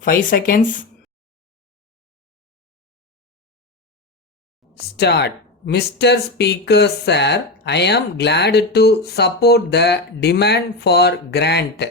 5 seconds. Start. Mr. Speaker Sir, I am glad to support the demand for grant.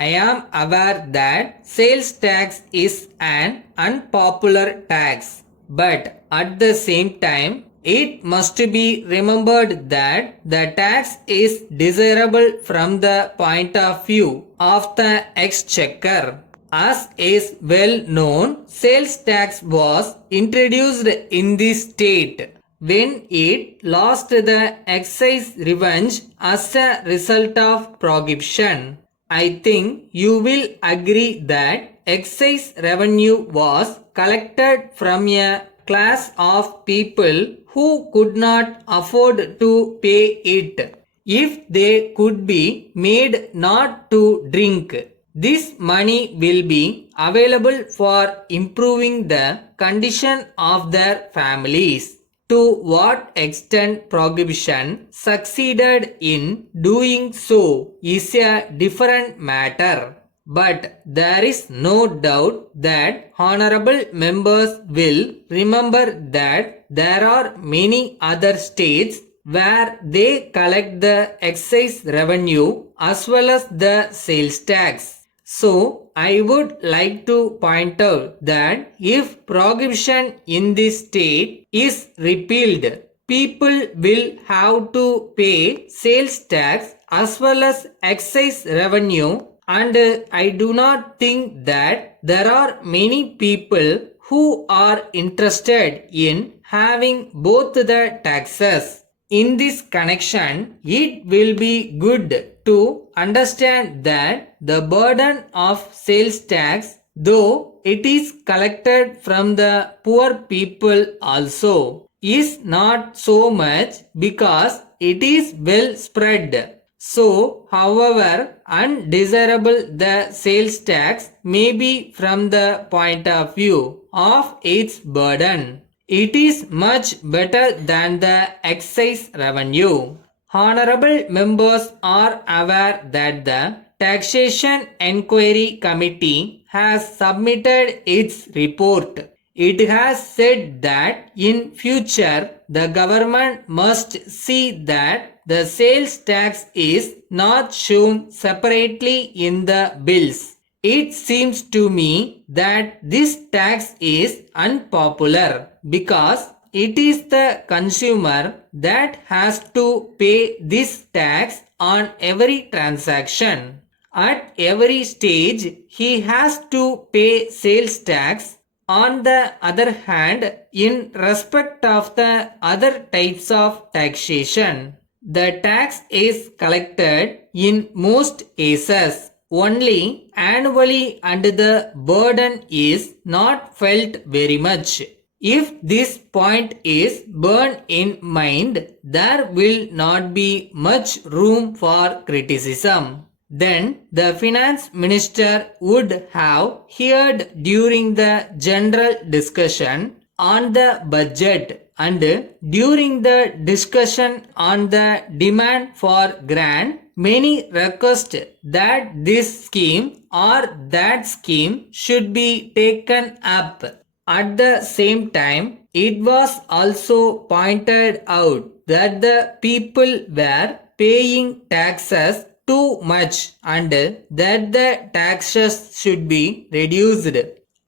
I am aware that sales tax is an unpopular tax, but at the same time, it must be remembered that the tax is desirable from the point of view of the exchequer. As is well known, sales tax was introduced in the state when it lost the excise revenge as a result of prohibition. I think you will agree that excise revenue was collected from a class of people who could not afford to pay it if they could be made not to drink. This money will be available for improving the condition of their families. To what extent prohibition succeeded in doing so is a different matter. But there is no doubt that honorable members will remember that there are many other states where they collect the excise revenue as well as the sales tax. So, I would like to point out that if prohibition in this state is repealed, people will have to pay sales tax as well as excise revenue, and I do not think that there are many people who are interested in having both the taxes. In this connection, it will be good to understand that the burden of sales tax, though it is collected from the poor people also, is not so much because it is well spread. So, however undesirable the sales tax may be from the point of view of its burden, it is much better than the excise revenue. Honorable members are aware that the Taxation Enquiry Committee has submitted its report. It has said that in future the government must see that the sales tax is not shown separately in the bills. It seems to me that this tax is unpopular because it is the consumer that has to pay this tax on every transaction. At every stage, he has to pay sales tax. On the other hand, in respect of the other types of taxation, the tax is collected in most cases only annually and the burden is not felt very much. If this point is borne in mind, there will not be much room for criticism. Then the finance minister would have heard during the general discussion on the budget and during the discussion on the demand for grant many request that this scheme or that scheme should be taken up. At the same time, it was also pointed out that the people were paying taxes too much and that the taxes should be reduced.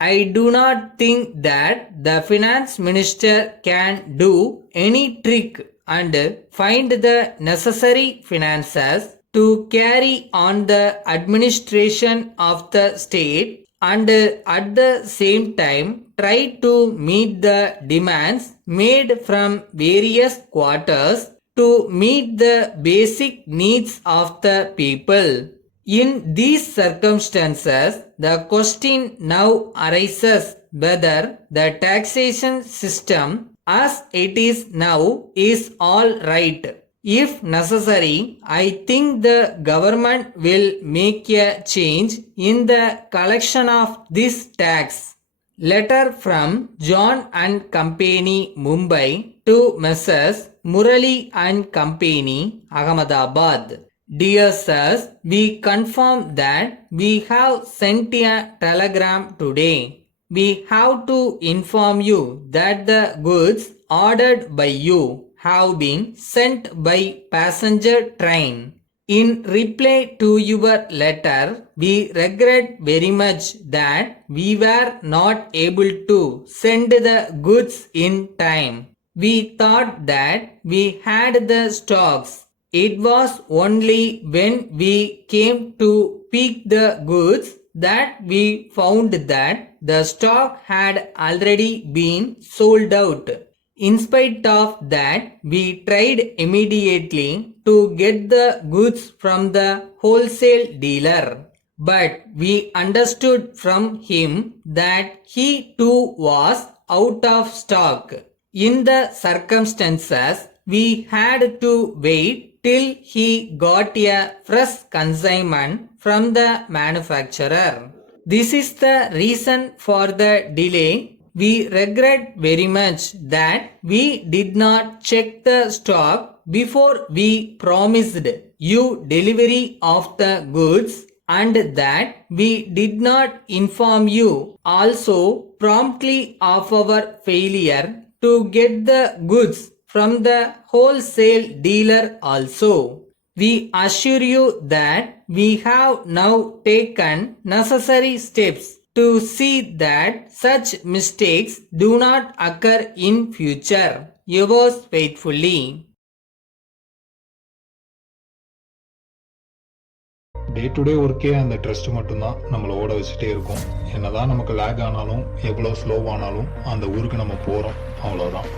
I do not think that the finance minister can do any trick and find the necessary finances to carry on the administration of the state and at the same time try to meet the demands made from various quarters to meet the basic needs of the people. In these circumstances, the question now arises whether the taxation system as it is now is all right. If necessary, I think the government will make a change in the collection of this tax. Letter from John and Company, Mumbai to Messrs. Murali and Company, Ahmedabad. Dear sirs, we confirm that we have sent a telegram today. We have to inform you that the goods ordered by you have been sent by passenger train. In reply to your letter, we regret very much that we were not able to send the goods in time. We thought that we had the stocks. It was only when we came to pick the goods that we found that the stock had already been sold out. In spite of that, we tried immediately to get the goods from the wholesale dealer. But we understood from him that he too was out of stock. In the circumstances, we had to wait till he got a fresh consignment from the manufacturer. This is the reason for the delay. We regret very much that we did not check the stock before we promised you delivery of the goods, and that we did not inform you also promptly of our failure to get the goods from the wholesale dealer also. We assure you that we have now taken necessary steps to see that such mistakes do not occur in future. Yours faithfully. Day to day ஒர்க்கே அந்த trust மட்டும்தான் நம்மளை ஓட வச்சுட்டே இருக்கும். என்னதான் நமக்கு லேக் ஆனாலும் எவ்வளோ ஸ்லோவானாலும் அந்த ஊருக்கு நம்ம போகிறோம், அவ்வளோதான்.